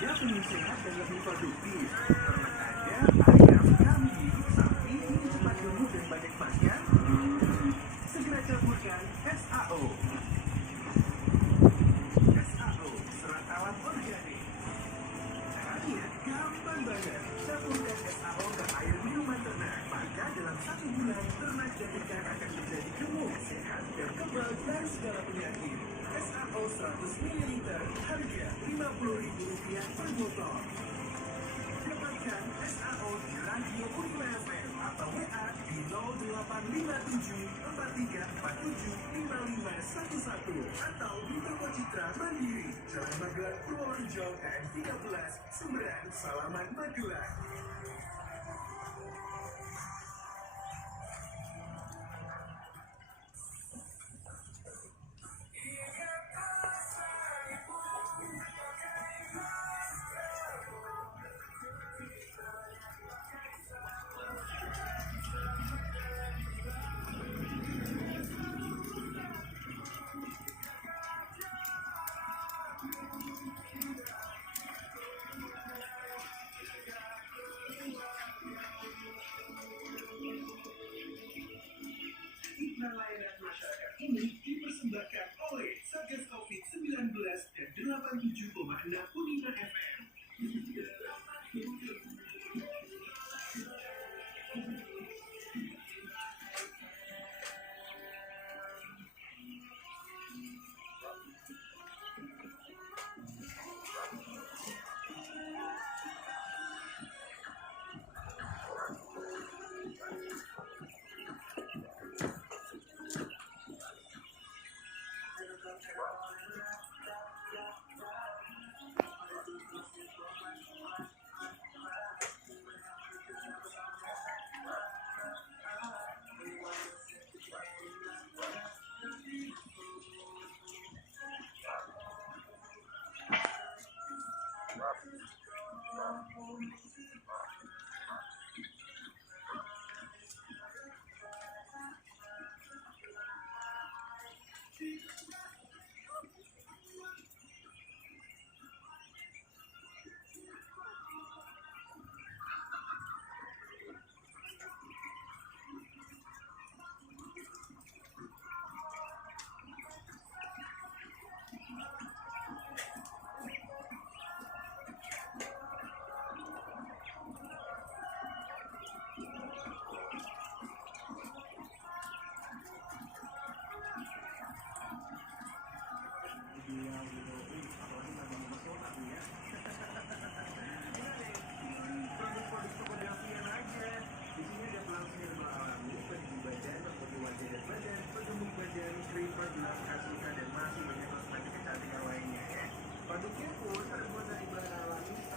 Anda pengen sehat dan lebih produktif? Ternak Anda, ayam, kambing, sapi ingin cepat gemuk dan banyak makan? Segera campurkan SAO. SAO, serat alam organik. Caranya gampang banget. Campurkan SAO ke air minuman ternak. Maka dalam 1 bulan, ternak dan ikan akan menjadi gemuk, sehat, dan kebal dari segala penyakit. SAO 100 ml, harga Rp50.000 per botol. Dapatkan SAO di Radio Unima FM atau WA di 0857 4347 5511 atau di Toko Citra Mandiri, Jalan Magelang, Purworejo, KM 13, Sumberan, Salaman, Magelang. Iklan layanan masyarakat ini dipersembahkan oleh Satgas COVID-19 dan 87,6 Unima FM. Produknya pun terbuat dari bahan alami 100%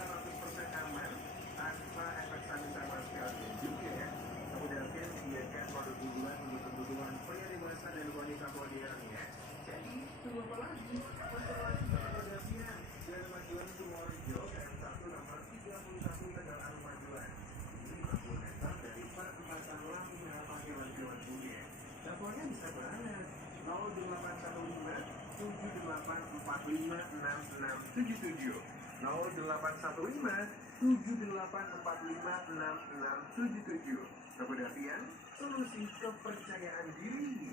aman, tanpa efek samping sama sekali juga ya. Kemudian disediakan produk unggulan untuk kebutuhan pria dewasa dan wanita modern ya. Jadi tunggu apa lagi? Konservasi kemudian dan Majuan Purworejo KM 1 nomor 31 Tegal Arum Majuan. 50 meter dari perempatan lampu merah pakai hewan-hewan kuliah. Teleponnya bisa banget 0815 78456677 0815 78456677. Kemudian solusi kepercayaan diri.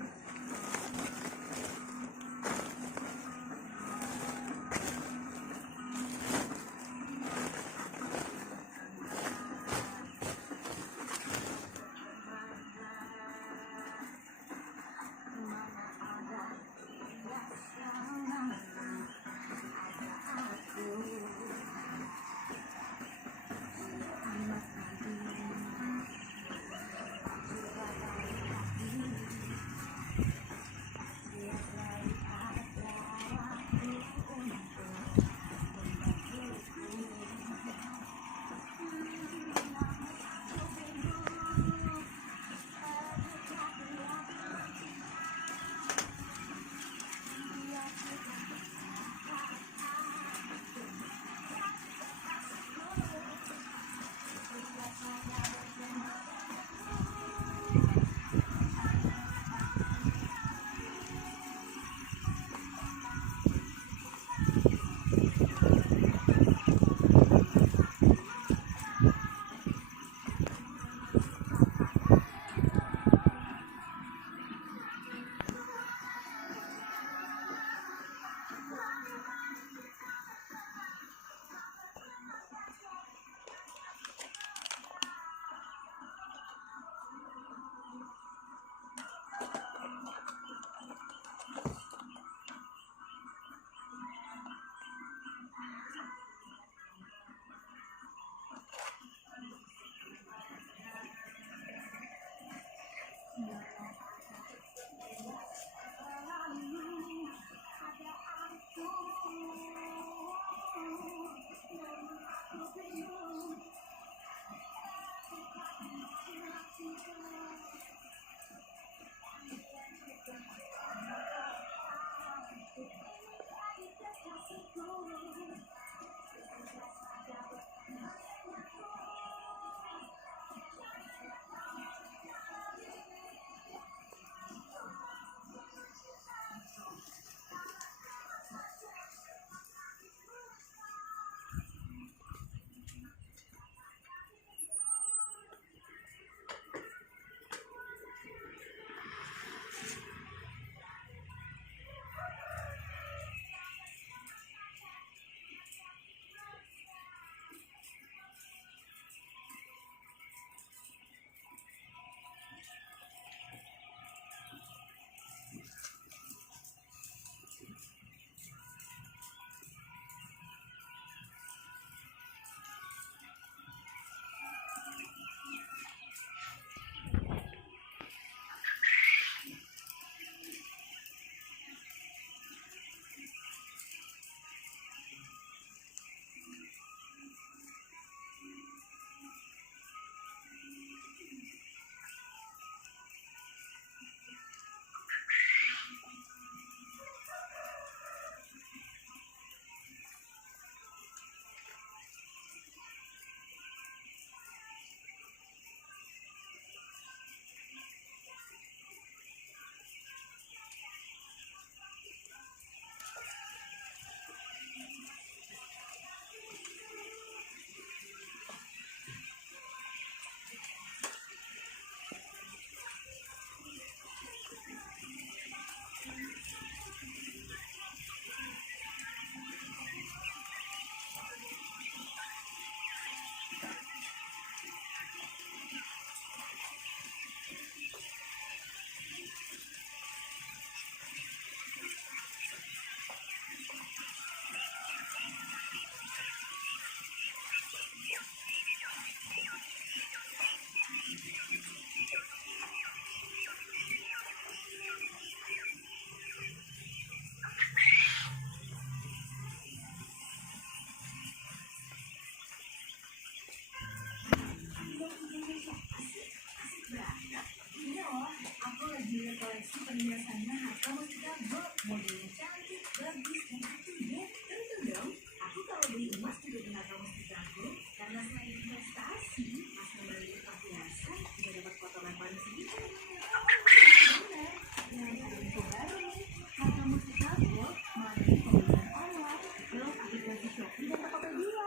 Koleksi perhiasannya Harta Mustika Gold, modelnya cantik, bagus, dan up-to-date. Tentu dong, aku kalau beli emas juga di Harta Mustika Gold, karena selain investasi, mas membeli perhiasan juga dapat potongan paling sedikit. Benar, dan ada info baru nih, Harta Mustika Gold melalui pembelian online, download aplikasi Shopee dan Tokopedia.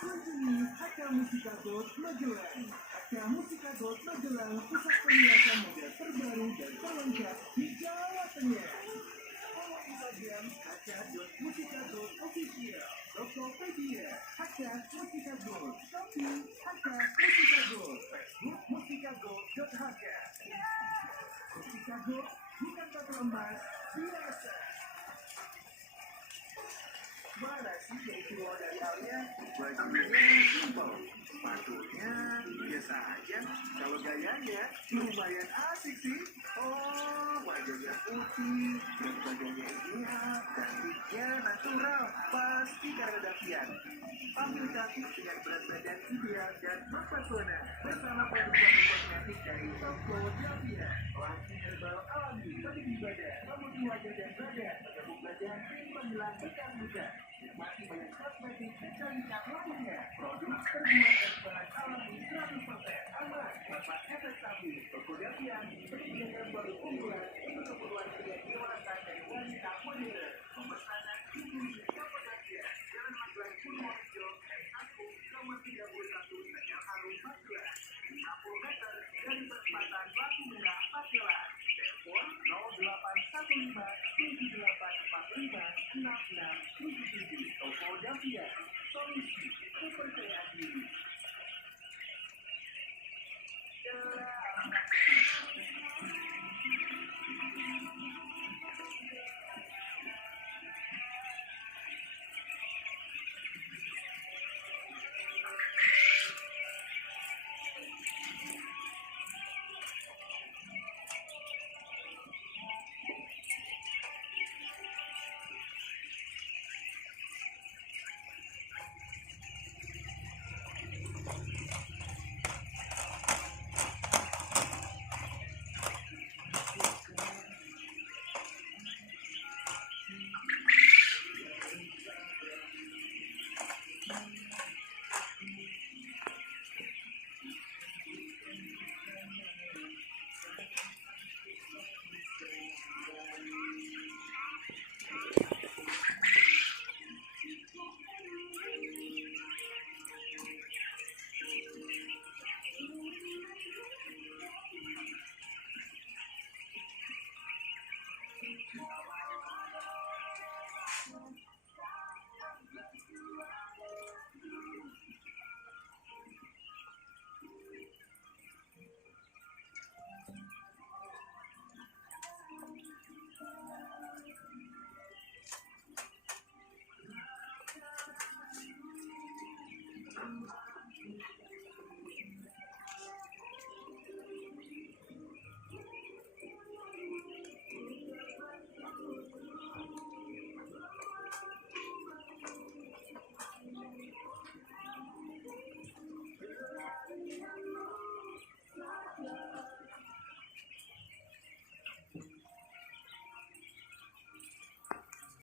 Kunjungi Harta Mustika Gold Magelang. Harta Mustika Gold Magelang, pusat perhiasan model terbaru dan terlengkap di Jawa Tengah. Follow Instagram @mustika.gold official, Tokopedia @mustika.gold, Shopee @mustika.gold, Facebook mustika.gold.harga. Mustika Gold bukan kata emas biasa. Mana sih yang keluar dari halnya? Bajunya simpel, sepatunya biasa aja. Kalau gayanya lumayan asik sih. Oh, wajahnya putih, dan badannya ideal, cantiknya natural, pasti karena Davian. Tampil cantik dengan berat badan ideal dan mempesona bersama produk-produk kosmetik dari toko Davian. Langsung herbal alami, tapi di badan, memutih wajah dan badan, mengebuk badan, dan menghilang bekas muda. Masih banyak kosmetik cantik lainnya. Produk terbuat dari bahan alami 100% aman, tanpa efek samping. Toko Davian menyediakan produk unggulan untuk keperluan pria dewasa